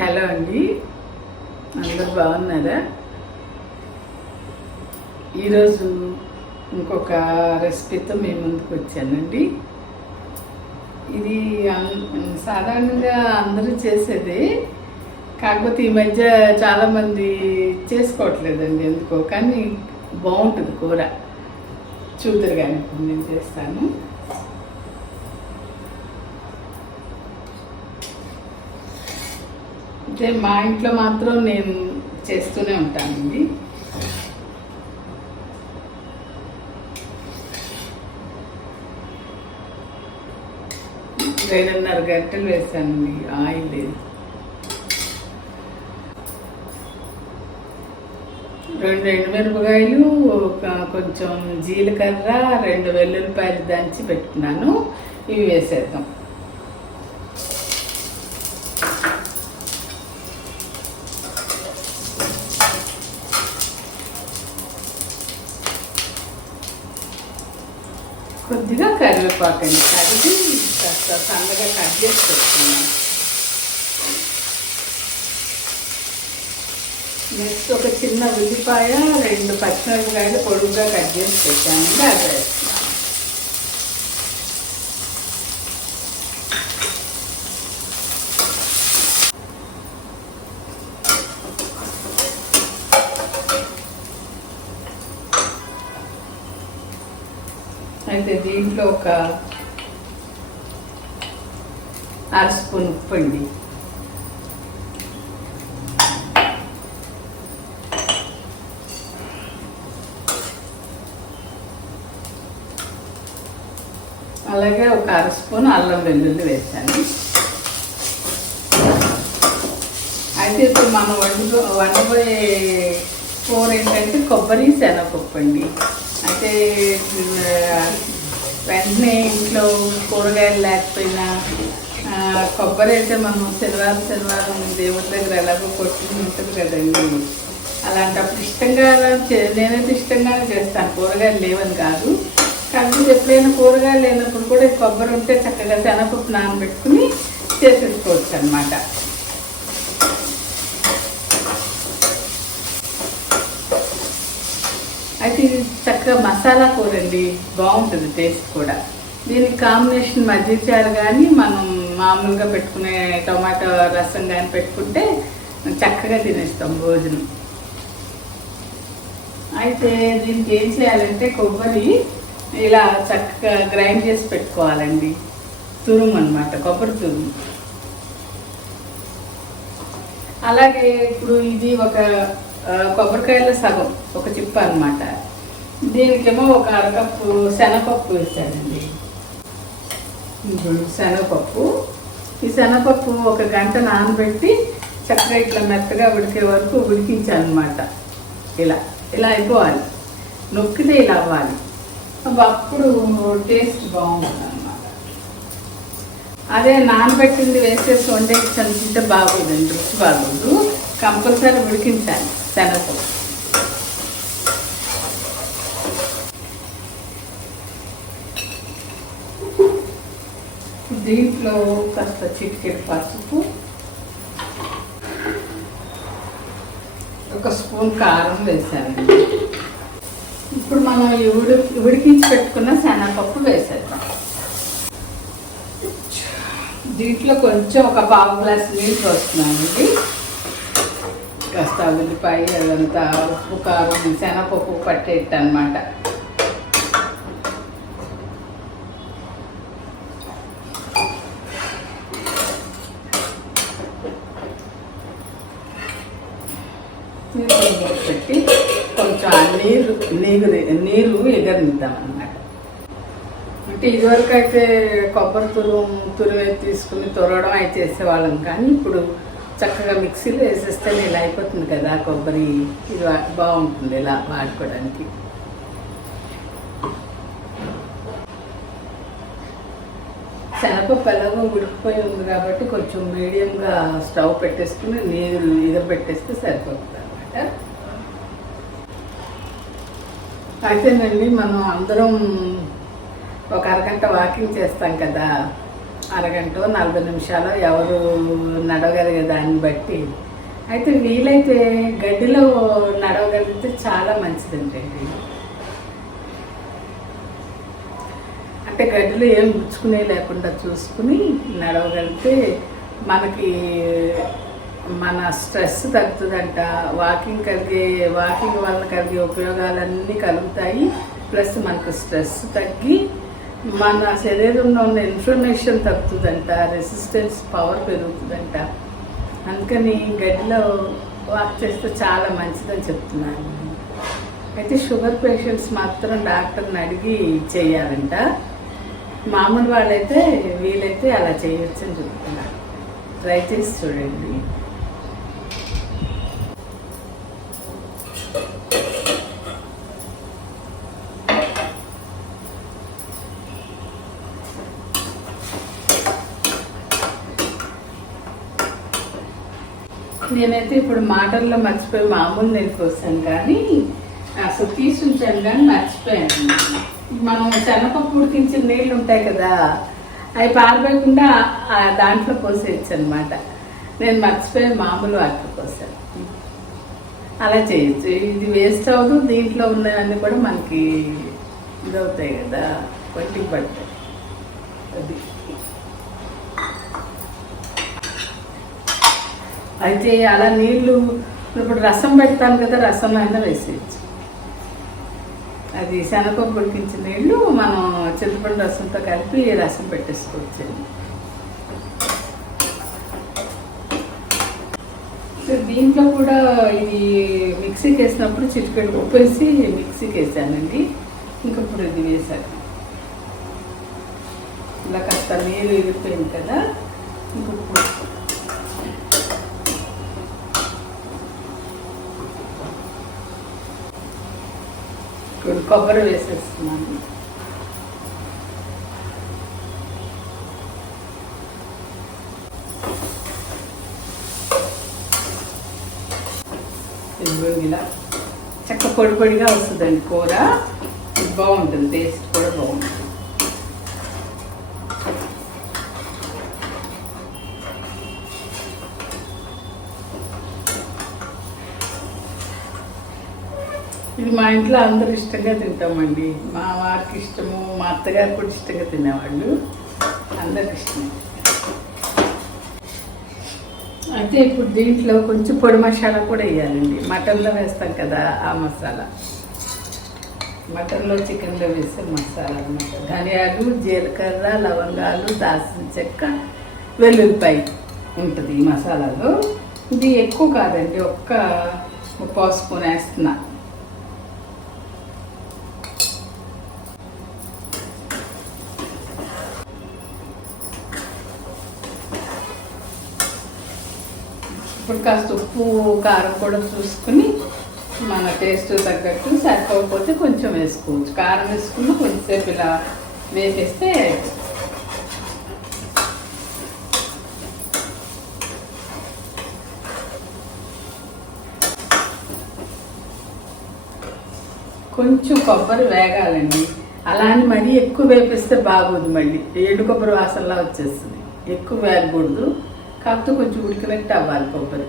Hello అండి, అందరు బాగున్నారా? ఈరోజు ఇంకొక రెసిపీతో మీ ముందుకు వచ్చానండి. ఇది సాధారణంగా అందరూ చేసేది, కాకపోతే ఈ మధ్య చాలామంది చేసుకోవట్లేదండి ఎందుకో, కానీ బాగుంటుంది కూర. చూద్దరు కానీ ఇప్పుడు నేను చేస్తాను. అంటే మా ఇంట్లో మాత్రం నేను చేస్తూనే ఉంటానండి. రెండున్నర గంటలు వేసానండి ఆయిల్. రెండు ఎండుమిరపకాయలు, కొంచెం జీలకర్ర, 2 వెల్లుల్లిపాయలు దంచి పెట్టుకున్నాను. ఇవి వేసేద్దాం. కొద్దిగా కరివేపాకండి, కరిగి కాస్త సన్నగా కట్ చేసి పెట్టుకున్నాను. నెక్స్ట్ ఒక చిన్న ఉల్లిపాయ, 2 పచ్చిమిరపకాయలు పొడుగుగా కట్ చేసి పెట్టానండి, అది వేస్తున్నాను. అయితే దీంట్లో ఒక 1/2 స్పూన్ ఉప్పు అండి, అలాగే ఒక 1/2 స్పూన్ అల్లం వెల్లుల్లి వేసాను. అయితే ఇప్పుడు మనం వండబోయే కూర ఏంటంటే కొబ్బరి శనగపప్పు అండి. అయితే వెంటనే ఇంట్లో కూరగాయలు లేకపోయినా కొబ్బరి అయితే మనం శనివారం దేవుడి దగ్గర ఎలాగో కొట్టుకుని ఉంటుంది కదండి. అలాంటప్పుడు ఇష్టంగా నేనైతే ఇష్టంగానే చేస్తాను, కూరగాయలు లేవని కాదు. కాకపోతే ఎప్పుడైనా కూరగాయలు లేనప్పుడు కూడా కొబ్బరి ఉంటే చక్కగా శనగపప్పు నానబెట్టుకుని చేసేసుకోవచ్చు అన్నమాట. అయితే ఇది చక్కగా మసాలా కూర అండి, బాగుంటుంది టేస్ట్ కూడా. దీనికి కాంబినేషన్ మజ్జిగచారు కానీ మనం మామూలుగా పెట్టుకునే టమాటో రసం కానీ పెట్టుకుంటే చక్కగా తినేస్తాం భోజనం. అయితే దీనికి ఏం చేయాలంటే కొబ్బరి ఇలా చక్కగా గ్రైండ్ చేసి పెట్టుకోవాలండి, తురుము అన్నమాట, కొబ్బరి తురుము. అలాగే ఇప్పుడు ఇది ఒక కొబ్బరికాయలో సగం, ఒక చిప్ప అన్నమాట. దీనికేమో ఒక 1/2 కప్పు శనగపప్పు వేసానండి. శనగపప్పు, ఈ శనగపప్పు 1 గంట నానబెట్టి చక్కగా ఇట్లా మెత్తగా ఉడికే వరకు ఉడికించాలన్నమాట. ఇలా ఇలా అయిపోవాలి, నొక్కితే ఇలా అవ్వాలి, అప్పుడు టేస్ట్ బాగుంటుంది అన్నమాట. అదే నానబెట్టింది వేసేసి వండేసి అనుకుంటే బాగోదండి, రుచి బాగోదు. కంపల్సరీ ఉడికించాలి శనగపప్పు. దీంట్లో కాస్త చిటికెడు పసుపు, 1 స్పూన్ కారం వేసానండి. ఇప్పుడు మనం ఉడికించి పెట్టుకున్న శనగపప్పు వేసేద్దాం. దీంట్లో కొంచెం ఒక 1/2 గ్లాస్ నీళ్ళు పోస్తున్నానండి. కాస్త ఉల్లిపాయ అదంతా ఉప్పు కారం శనగపప్పు పట్టేట్టు అన్నమాట. పెట్టి కొంచెం నీరు ఎగరనిద్దాం అన్నమాట. అంటే ఇదివరకు అయితే కొబ్బరి తురుము తీసుకుని తురవడం అయితే చేసేవాళ్ళం, కానీ ఇప్పుడు చక్కగా మిక్సీలో వేసేస్తే ఇలా అయిపోతుంది కదా కొబ్బరి. ఇది బాగుంటుంది ఇలా వాడుకోవడానికి. శనగపప్పు ఎలాగో ఉడికిపోయి ఉంది కాబట్టి కొంచెం మీడియంగా స్టవ్ పెట్టేసుకుని నీరు ఎగరబెట్టేస్తే సరిపోతుంది అన్నమాట. అయితేనండి మనం అందరం ఒక అరగంట వాకింగ్ చేస్తాం కదా, అరగంట 40 నిమిషాలు ఎవరు నడవగలిగే దాన్ని బట్టి. అయితే వీలైతే గడ్డిలో నడవగలిగితే చాలా మంచిదంటండి. అంటే గడ్డిలో ఏం గుచ్చుకునే లేకుండా చూసుకుని నడవగలిగితే మనకి మన స్ట్రెస్ తగ్గుతుందంట. వాకింగ్ వల్ల కలిగే ఉపయోగాలన్నీ కలుగుతాయి. ప్లస్ మనకు స్ట్రెస్ తగ్గి మన శరీరంలో ఉన్న ఇన్ఫ్లమేషన్ తగ్గుతుందంట, రెసిస్టెన్స్ పవర్ పెరుగుతుందంట. అందుకని గడ్డిలో వాక్ చేస్తే చాలా మంచిదని చెప్తున్నాను. అయితే షుగర్ పేషెంట్స్ మాత్రం డాక్టర్ని అడిగి చేయాలంట. మామూలు వాళ్ళైతే వీలైతే అలా చేయొచ్చు అని చెప్తున్నారు. ట్రై చేసి చూడండి. నేనైతే ఇప్పుడు మాటల్లో మర్చిపోయి మామూలు నీళ్ళు పోసాను, కానీ అసలు తీసి ఉంచాను కానీ మర్చిపోయాను. మనం శనగపప్పు ఉడికించిన నీళ్ళు ఉంటాయి కదా, అవి పారిపోయకుండా దాంట్లో పోసేయచ్చు అనమాట. నేను మర్చిపోయి మామూలు వాటర్ పోసాను. అలా చేయొచ్చు. ఇది వేస్ట్ అవ్వదు. దీంట్లో ఉన్నవన్నీ కూడా మనకి ఇదవుతాయి కదా, కొట్టికి పడతాయి. అది అయితే అలా నీళ్ళు ఇప్పుడు రసం పెడతాను కదా, రసం అయినా వేసేయచ్చు. అది శనగపప్పు ఉడికించిన నీళ్ళు మనం చింతపండు రసంతో కలిపి రసం పెట్టేసుకోవచ్చు. దీంట్లో కూడా ఇది మిక్సీకి వేసినప్పుడు చిటికెడు ఉప్పు వేసి మిక్సీకి వేసానండి. ఇంకప్పుడు ఇది వేసాను. ఇలా కాస్త నీరు ఎగిరిపోయింది కదా, ఇంకొప్పుడు కొబ్బరి వేసేస్తున్నాను. ఇలా చక్క పొడి పొడిగా వస్తుందండి కూర. బాగుంటుంది, టేస్ట్ కూడా బాగుంటుంది. ఇది మా ఇంట్లో అందరూ ఇష్టంగా తింటామండి. మా వారికి ఇష్టము, మా అత్తగారు కూడా ఇష్టంగా తినేవాళ్ళు. అందరికి ఇష్టమే. అయితే ఇప్పుడు దీంట్లో కొంచెం పొడి మసాలా కూడా వేయాలండి. మటన్లో వేస్తాం కదా ఆ మసాలా, మటన్లో చికెన్లో వేసే మసాలా అన్నమాట. ధనియాలు, జీలకర్ర, లవంగాలు, దాల్చిన చెక్క, వెల్లుల్లిపాయ ఉంటుంది ఈ మసాలాలో. ఇది ఎక్కువ కాదండి, ఒక్క 3 స్పూన్ వేస్తున్నా. ఇప్పుడు కాస్త ఉప్పు కారం కూడా చూసుకుని మన టేస్ట్ తగ్గట్టు, సరిపోకపోతే కొంచెం వేసుకోవచ్చు. కారం వేసుకుని కొంచెంసేపు ఇలా వేసేస్తే కొంచెం కొబ్బరి వేగాలండి. అలానే మరీ ఎక్కువ వేపిస్తే బాగోదు, మళ్ళీ ఎండు కొబ్బరి వాసనలా వచ్చేస్తుంది. ఎక్కువ వేగకూడదు, కాకపోతే కొంచెం ఉడికినట్టు అవ్వాలి కొబ్బరి.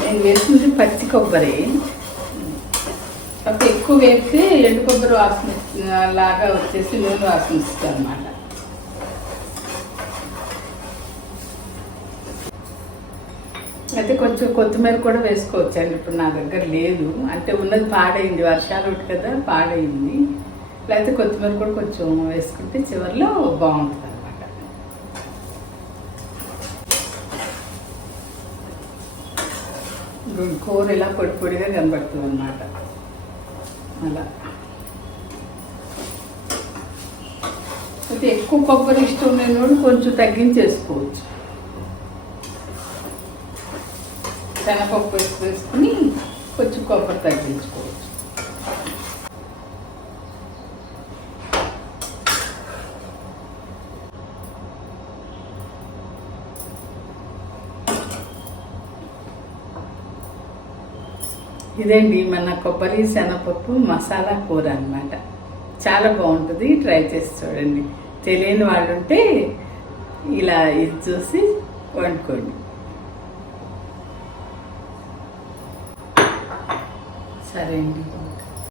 నేను వేసింది పచ్చి కొబ్బరి. కాకపోతే ఎక్కువ వేస్తే ఎండు కొబ్బరి వాసన లాగా వచ్చేసి నూనె వాసన ఇస్తుంది అన్నమాట. అయితే కొంచెం కొత్తిమీర కూడా వేసుకోవచ్చండి. ఇప్పుడు నా దగ్గర లేదు, అంటే ఉన్నది పాడైంది, వర్షాలు ఒకటి కదా పాడైంది. లేకపోతే కొత్తిమీర కూడా కొంచెం వేసుకుంటే చివరిలో బాగుంటుంది అనమాట. కూర ఇలా పొడి పొడిగా కనబడుతుంది అన్నమాట. అలా అయితే ఎక్కువ కొబ్బరి ఇష్టం లేని కొంచెం తగ్గించేసుకోవచ్చు. శనగపప్పు వేసుకుని కొంచెం కొబ్బరి తగ్గించుకోవచ్చు. ఇదండి మన కొబ్బరి శనగపప్పు మసాలా కూర అన్నమాట. చాలా బాగుంటుంది, ట్రై చేసి చూడండి. తెలియని వాళ్ళు ఉంటే ఇలా ఇది చూసి వండుకోండి. సరే అండి.